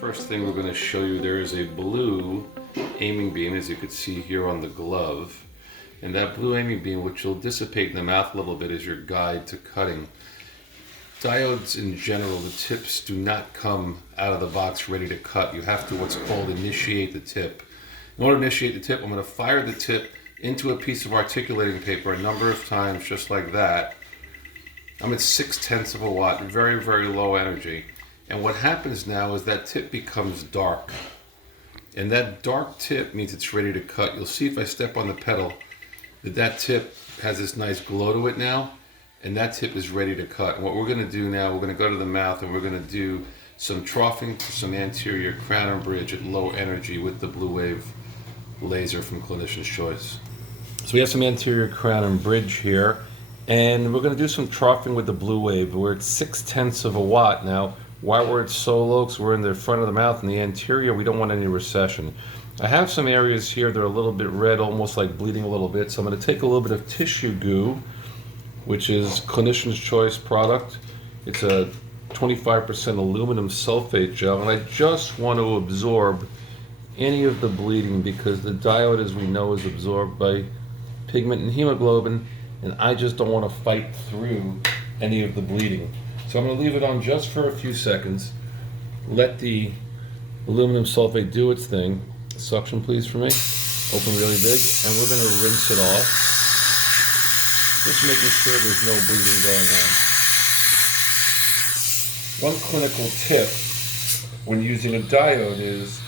First thing we're going to show you, there is a blue aiming beam, as you can see here on the glove. And that blue aiming beam, which will dissipate in the mouth a little bit, is your guide to cutting. Diodes in general, the tips do not come out of the box ready to cut. You have to what's called initiate the tip. In order to initiate the tip, I'm going to fire the tip into a piece of articulating paper a number of times, just like that. I'm at 0.6 of a watt, very, very low energy. And what happens now is that tip becomes dark. And that dark tip means it's ready to cut. You'll see if I step on the pedal that tip has this nice glow to it now, and that tip is ready to cut. And what we're going to do now, we're going to go to the mouth and we're going to do some troughing to some anterior crown and bridge at low energy with the Bluewave laser from Clinician's Choice. So we have some anterior crown and bridge here, and we're going to do some troughing with the Bluewave. We're at 0.6 of a watt now. Why we're at so low? Because we're in the front of the mouth. In the anterior, we don't want any recession. I have some areas here that are a little bit red, almost like bleeding a little bit. So I'm going to take a little bit of tissue goo, which is Clinician's Choice product. It's a 25% aluminum sulfate gel, and I just want to absorb any of the bleeding because the diode, as we know, is absorbed by pigment and hemoglobin, and I just don't want to fight through any of the bleeding. So I'm going to leave it on just for a few seconds, let the aluminum sulfate do its thing. Suction please for me, open really big, and we're going to rinse it off, just making sure there's no bleeding going on. One clinical tip when using a diode is,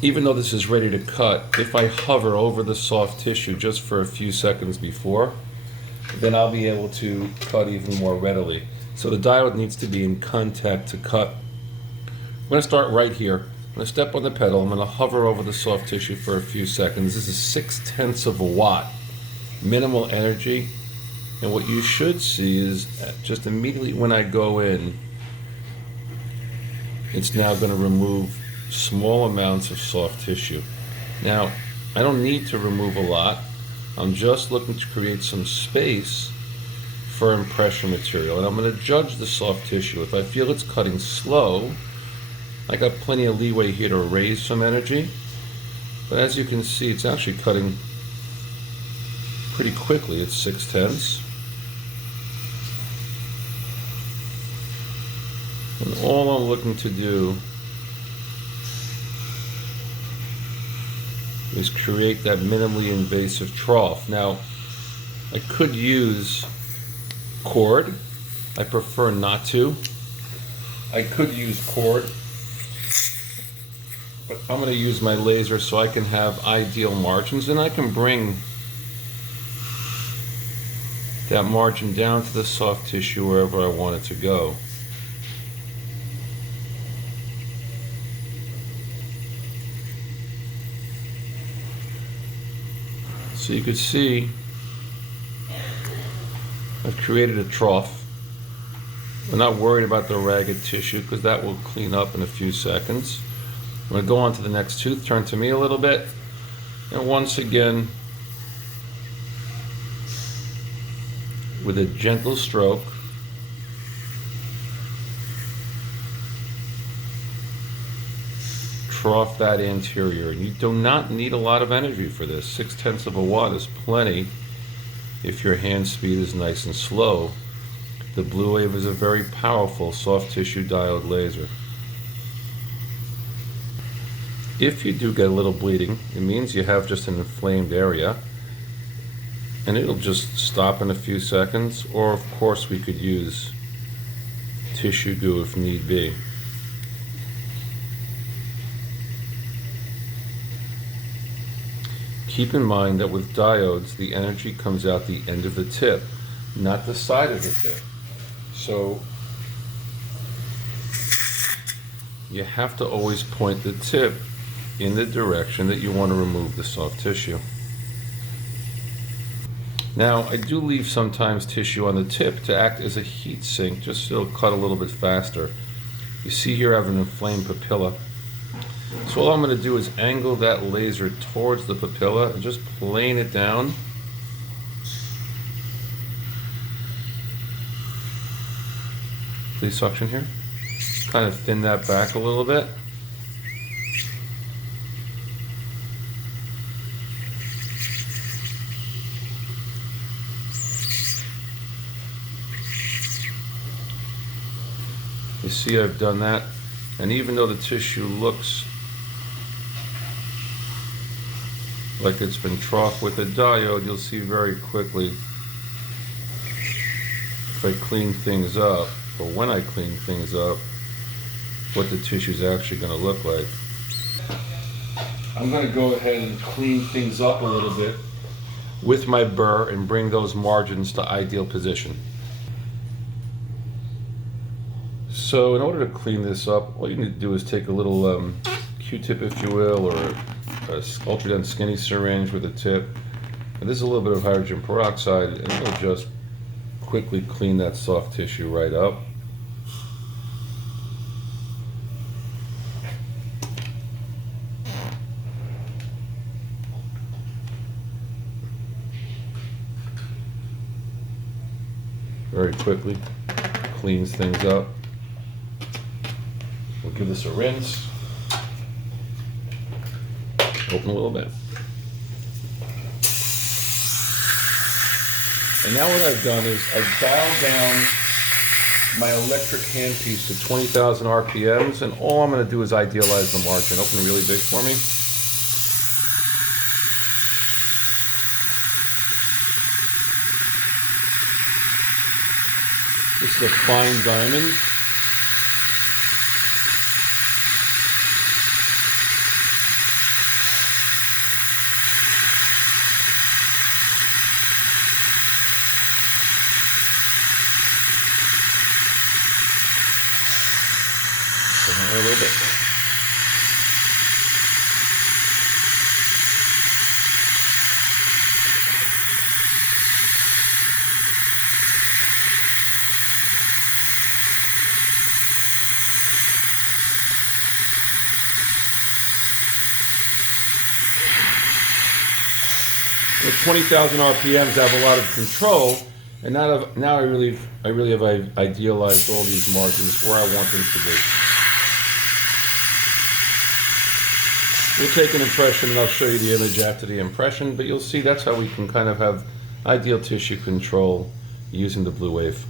even though this is ready to cut, if I hover over the soft tissue just for a few seconds before, then I'll be able to cut even more readily. So the diode needs to be in contact to cut. I'm going to start right here. I'm going to step on the pedal. I'm going to hover over the soft tissue for a few seconds. This is 0.6 of a watt, minimal energy. And what you should see is just immediately when I go in, it's now going to remove small amounts of soft tissue. Now, I don't need to remove a lot. I'm just looking to create some space for impression material, and I'm going to judge the soft tissue. If I feel it's cutting slow, I got plenty of leeway here to raise some energy, but as you can see, it's actually cutting pretty quickly. It's 0.6. And all I'm looking to do is create that minimally invasive trough. Now, I could use cord. I prefer not to. I could use cord, but I'm going to use my laser so I can have ideal margins, and I can bring that margin down to the soft tissue wherever I want it to go. So you could see I've created a trough. We're not worried about the ragged tissue because that will clean up in a few seconds. I'm going to go on to the next tooth, turn to me a little bit, and once again, with a gentle stroke, trough that anterior. You do not need a lot of energy for this. 0.6 of a watt is plenty if your hand speed is nice and slow. The Bluewave is a very powerful soft tissue diode laser. If you do get a little bleeding, it means you have just an inflamed area, and it'll just stop in a few seconds, or of course we could use tissue goo if need be. Keep in mind that with diodes, the energy comes out the end of the tip, not the side of the tip. So you have to always point the tip in the direction that you want to remove the soft tissue. Now, I do leave sometimes tissue on the tip to act as a heat sink, just so it'll cut a little bit faster. You see here I have an inflamed papilla. So all I'm going to do is angle that laser towards the papilla and just plane it down. Please suction here. kind of thin that back a little bit. You see I've done that, and even though the tissue looks like it's been troughed with a diode, you'll see very quickly if I clean things up, or when I clean things up, what the tissue is actually going to look like. I'm going to go ahead and clean things up a little bit with my burr and bring those margins to ideal position. So in order to clean this up, all you need to do is take a little Q-tip, if you will, or a ultra-dense skinny syringe with a tip. And this is a little bit of hydrogen peroxide, and it'll just quickly clean that soft tissue right up. Very quickly cleans things up. We'll give this a rinse. Open a little bit. And now what I've done is I've dialed down my electric handpiece to 20,000 RPMs, and all I'm going to do is idealize the margin. Open it really big for me. This is a fine diamond. A little bit. With 20,000 RPMs, I have a lot of control, and now I really have idealized all these margins where I want them to be. We'll take an impression and I'll show you the image after the impression, but you'll see that's how we can kind of have ideal tissue control using the Bluewave.